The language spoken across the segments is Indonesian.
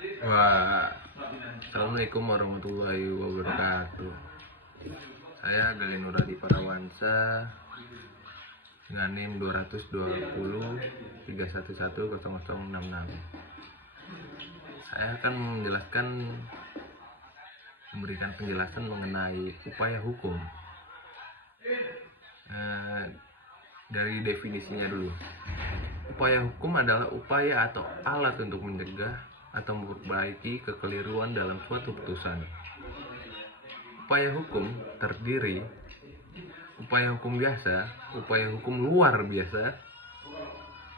Wah, Assalamualaikum warahmatullahi wabarakatuh. Saya Gali Nuradi Parawansa dengan NIM 220 311 0066. Saya akan memberikan penjelasan mengenai upaya hukum. Dari definisinya dulu. Upaya hukum adalah upaya atau alat untuk mencegah atau memperbaiki kekeliruan dalam suatu putusan. Upaya hukum terdiri upaya hukum biasa, upaya hukum luar biasa,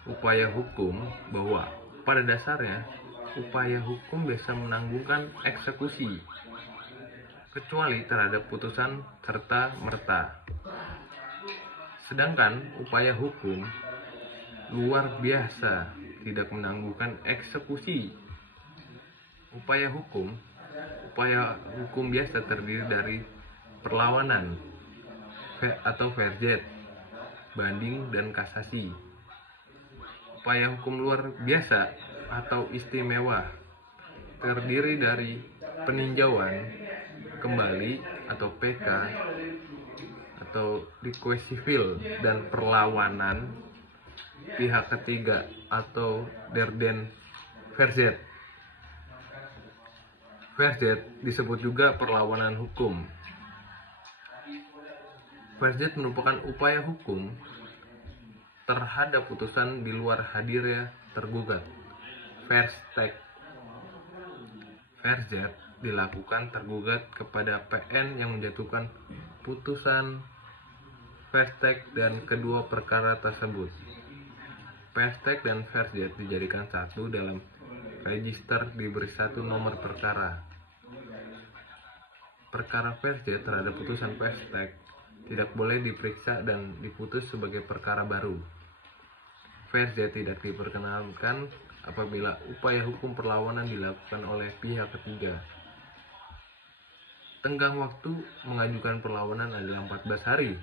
upaya hukum bahwa pada dasarnya upaya hukum biasa menanggungkan eksekusi kecuali terhadap putusan serta merta. Sedangkan upaya hukum luar biasa tidak menanggungkan eksekusi. Upaya hukum biasa terdiri dari perlawanan atau verjet, banding, dan kasasi. Upaya hukum luar biasa atau istimewa terdiri dari peninjauan kembali atau PK atau request civil dan perlawanan pihak ketiga atau derden verjet. Verjet disebut juga perlawanan hukum. Verjet merupakan upaya hukum terhadap putusan di luar hadirnya tergugat. Verstek. Verjet dilakukan tergugat kepada PN yang menjatuhkan putusan verstek dan kedua perkara tersebut. Verstek dan verjet dijadikan satu dalam register, diberi satu nomor perkara. Perkara verjet terhadap putusan verstek tidak boleh diperiksa dan diputus sebagai perkara baru. Verjet tidak diperkenankan apabila upaya hukum perlawanan dilakukan oleh pihak ketiga. Tenggang waktu mengajukan perlawanan adalah 14 hari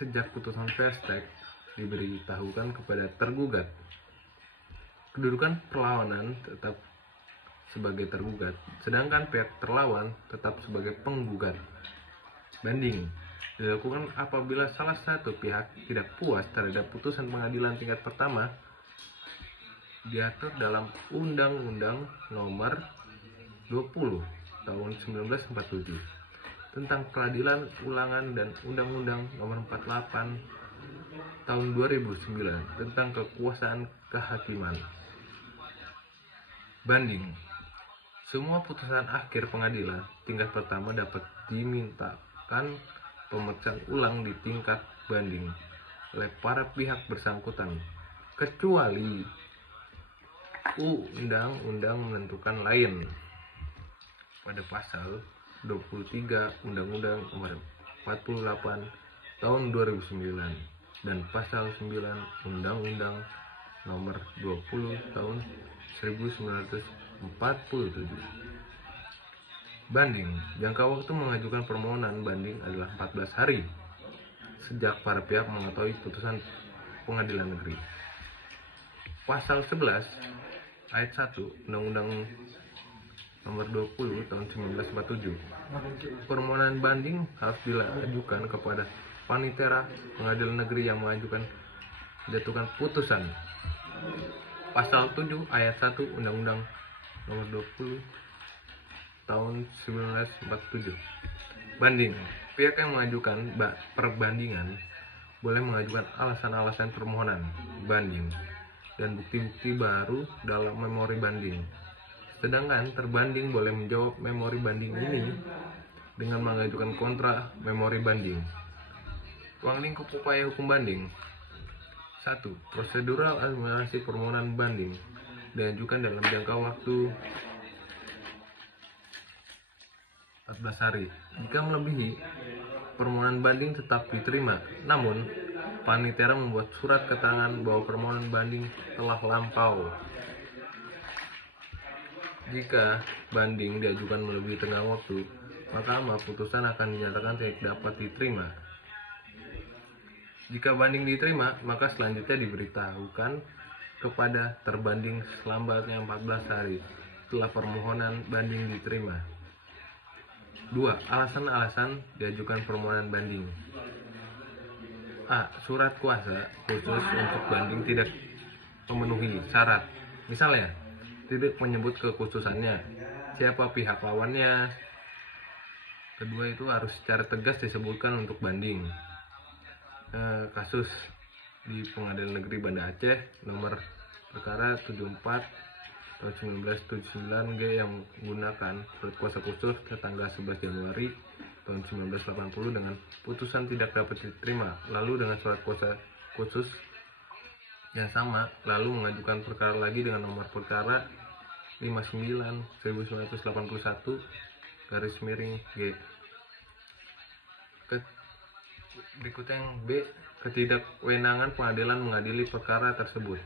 sejak putusan verstek diberitahukan kepada tergugat. Kedudukan perlawanan tetap sebagai tergugat, sedangkan pihak terlawan tetap sebagai penggugat. Banding dilakukan apabila salah satu pihak tidak puas terhadap putusan pengadilan tingkat pertama diatur dalam Undang-Undang Nomor 20 Tahun 1947 tentang Peradilan Ulangan dan Undang-Undang Nomor 48 Tahun 2009 tentang Kekuasaan Kehakiman. Banding. Semua putusan akhir pengadilan tingkat pertama dapat dimintakan pemeriksaan ulang di tingkat banding oleh para pihak bersangkutan, kecuali undang-undang menentukan lain. Pada pasal 23 Undang-Undang Nomor 48 Tahun 2009 dan pasal 9 Undang-Undang Nomor 20 Tahun 1947. Banding. Jangka waktu mengajukan permohonan banding adalah 14 hari sejak para pihak mengetahui putusan pengadilan negeri. Pasal 11 ayat 1 Undang-Undang Nomor 20 Tahun 1947. Permohonan banding harus diajukan kepada panitera pengadilan negeri yang mengajukan menjatuhkan putusan. Pasal 7 ayat 1 Undang-Undang Nomor 20 Tahun 1947. Banding. Pihak yang mengajukan perbandingan boleh mengajukan alasan-alasan permohonan banding dan bukti-bukti baru dalam memori banding. Sedangkan terbanding boleh menjawab memori banding ini dengan mengajukan kontra memori banding. Ruang lingkup upaya hukum banding. 1. Prosedural administrasi permohonan banding diajukan dalam jangka waktu 14 hari. Jika melebihi, permohonan banding tetap diterima. Namun, panitera membuat surat keterangan bahwa permohonan banding telah lampau. Jika banding diajukan melebihi tenggang waktu, maka putusan akan dinyatakan tidak dapat diterima. Jika banding diterima, maka selanjutnya diberitahukan kepada terbanding selambatnya 14 hari setelah permohonan banding diterima. 2. Alasan-alasan diajukan permohonan banding. A. Surat kuasa khusus untuk banding tidak memenuhi syarat. Misalnya, tidak menyebut kekhususannya, siapa pihak lawannya. Kedua, itu harus secara tegas disebutkan untuk banding. Kasus di Pengadilan Negeri Banda Aceh nomor perkara 74 tahun 1979 G yang menggunakan surat kuasa khusus tanggal 11 Januari tahun 1980 dengan putusan tidak dapat diterima, lalu dengan surat kuasa khusus yang sama lalu mengajukan perkara lagi dengan nomor perkara 59/1981 G. Berikutnya yang B, ketidakwenangan pengadilan mengadili perkara tersebut.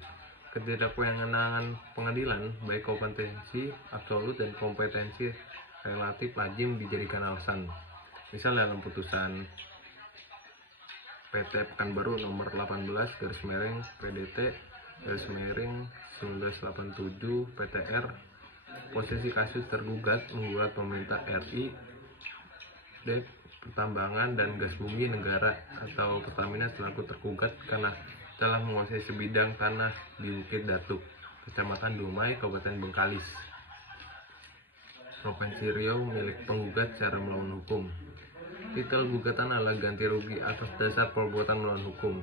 Ketidakwenangan pengadilan baik kompetensi absolut dan kompetensi relatif lazim dijadikan alasan. Misal dalam putusan PT Pekanbaru nomor 18/PDT/1987 PTR, posisi kasus tergugat menggugat pemerintah RI Pertambangan dan Gas Bumi Negara atau Pertamina selaku tergugat karena telah menguasai sebidang tanah di Bukit Datuk, Kecamatan Dumai, Kabupaten Bengkalis, Provinsi Riau milik penggugat secara melawan hukum. Titel gugatan adalah ganti rugi atas dasar perbuatan melawan hukum.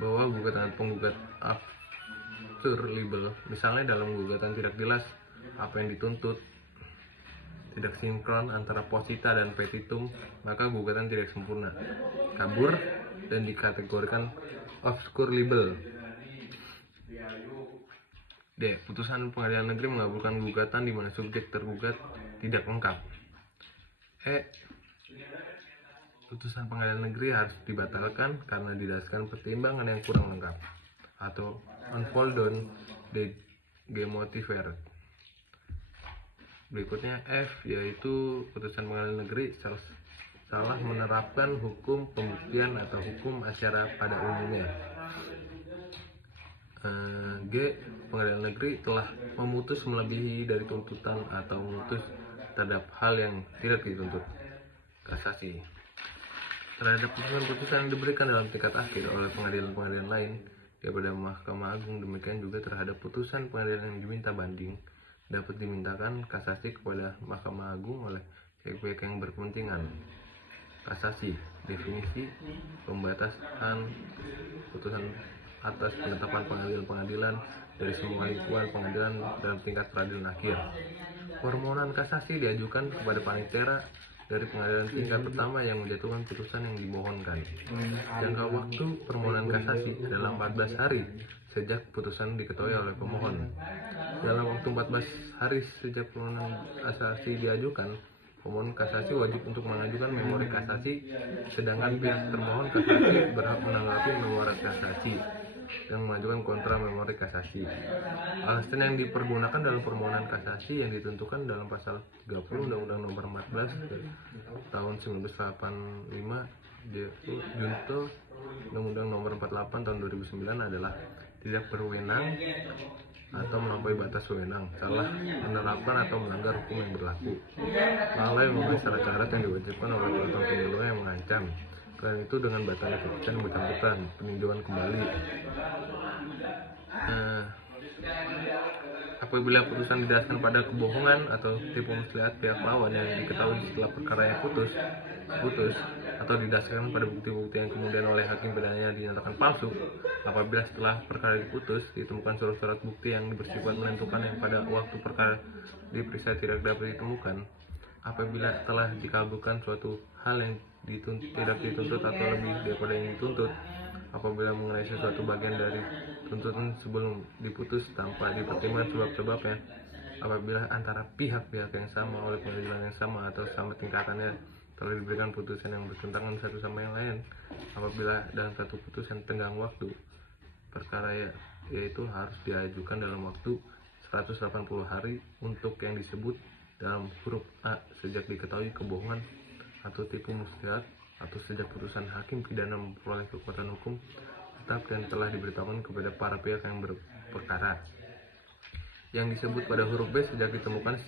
Bahwa gugatan penggugat absurd libel, misalnya dalam gugatan tidak jelas apa yang dituntut, tidak sinkron antara posita dan petitum, maka gugatan tidak sempurna, kabur, dan dikategorikan obscure libel. D. Putusan pengadilan negeri mengabulkan gugatan di mana subjek tergugat tidak lengkap. E. Putusan pengadilan negeri harus dibatalkan karena didasarkan pertimbangan yang kurang lengkap atau unfounded demotivated. Berikutnya F, yaitu putusan pengadilan negeri salah menerapkan hukum pembuktian atau hukum acara pada umumnya. G, pengadilan negeri telah memutus melebihi dari tuntutan atau memutus terhadap hal yang tidak dituntut. Kasasi terhadap putusan-putusan yang diberikan dalam tingkat akhir oleh pengadilan-pengadilan lain daripada Mahkamah Agung, demikian juga terhadap putusan pengadilan yang diminta banding dapat dimintakan kasasi kepada Mahkamah Agung oleh pihak-pihak yang berkepentingan. Kasasi, definisi, pembatasan putusan atas penetapan pengadilan-pengadilan dari semua lingkupan pengadilan dalam tingkat peradilan akhir. Permohonan kasasi diajukan kepada panitera dari pengadilan tingkat pertama yang menjatuhkan putusan yang dimohonkan. Jangka waktu permohonan kasasi adalah 14 hari sejak putusan diketahui oleh pemohon. Dalam waktu 14 hari sejak permohonan kasasi diajukan, pemohon kasasi wajib untuk mengajukan memori kasasi, sedangkan pihak termohon kasasi berhak menanggapi memori kasasi dan mengajukan kontra memori kasasi. Alasan yang dipergunakan dalam permohonan kasasi yang ditentukan dalam pasal 30 Undang-Undang Nomor 14 tahun 1985 junto Undang-Undang Nomor 48 tahun 2009 adalah tidak berwenang atau melampaui batas wewenang, salah menerapkan atau melanggar hukum yang berlaku, lalai memenuhi syarat-syarat yang diwajibkan oleh peraturan pemilu yang mengancam. Selain itu dengan batalnya keputusan yang bersangkutan, peninjauan kembali. Apabila putusan didasarkan pada kebohongan atau tipu muslihat pihak lawan yang diketahui setelah perkara yang putus atau didasarkan pada bukti-bukti yang kemudian oleh hakim pidananya dinyatakan palsu, apabila setelah perkara diputus ditemukan surat-surat bukti yang bersifat menentukan yang pada waktu perkara diperiksa tidak dapat ditemukan, apabila telah dikabulkan suatu hal yang tidak dituntut atau lebih daripada yang dituntut, apabila mengenai sesuatu bagian dari tuntutan sebelum diputus tanpa dipertimbangkan sebab-sebabnya, apabila antara pihak-pihak yang sama oleh pengadilan yang sama atau sama tingkatannya telah diberikan putusan yang bertentangan satu sama yang lain, apabila dalam satu putusan tenggang waktu perkara yaitu harus diajukan dalam waktu 180 hari untuk yang disebut dalam huruf A sejak diketahui kebohongan atau tipu muslihat atau sejak putusan hakim pidana memperoleh kekuatan hukum tetap dan telah diberitahukan kepada para pihak yang berperkara. Yang disebut pada huruf B sejak ditemukan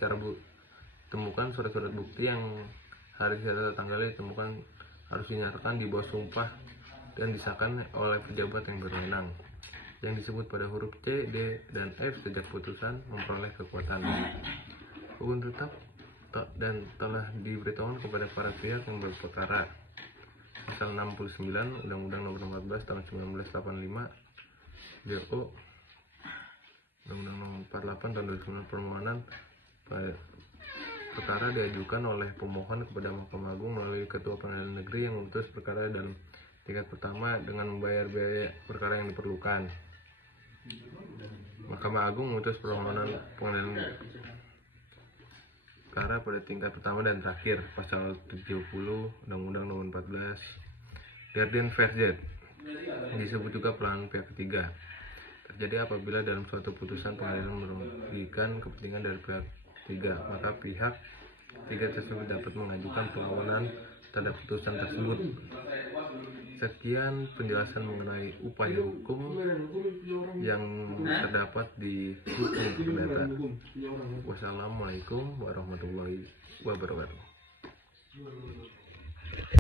temukan surat-surat bukti yang hari serta tanggalnya ditemukan harus dinyatakan di bawah sumpah dan disahkan oleh pejabat yang berwenang. Yang disebut pada huruf C, D, dan F sejak putusan memperoleh kekuatan hukum tetap dan telah diberitahukan kepada para pihak yang berperkara. Pasal 69 Undang-Undang Nomor 14 Tahun 1985 JO, Undang-Undang Nomor 48 Tahun 2009 permohonan perkara diajukan oleh pemohon kepada Mahkamah Agung melalui Ketua Pengadilan Negeri yang memutus perkara dalam tingkat pertama dengan membayar biaya perkara yang diperlukan. Mahkamah Agung memutus permohonan pengadilan perkara pada tingkat pertama dan terakhir. Pasal 70 Undang-Undang Nomor 14 Guardian Verjet disebut juga pelayanan pihak ketiga terjadi apabila dalam suatu putusan pengadilan merugikan kepentingan dari pihak ketiga, maka pihak ketiga tersebut dapat mengajukan perlawanan terhadap putusan tersebut. Sekian penjelasan mengenai upaya hukum yang terdapat di hukum perdata. Wassalamualaikum warahmatullahi wabarakatuh.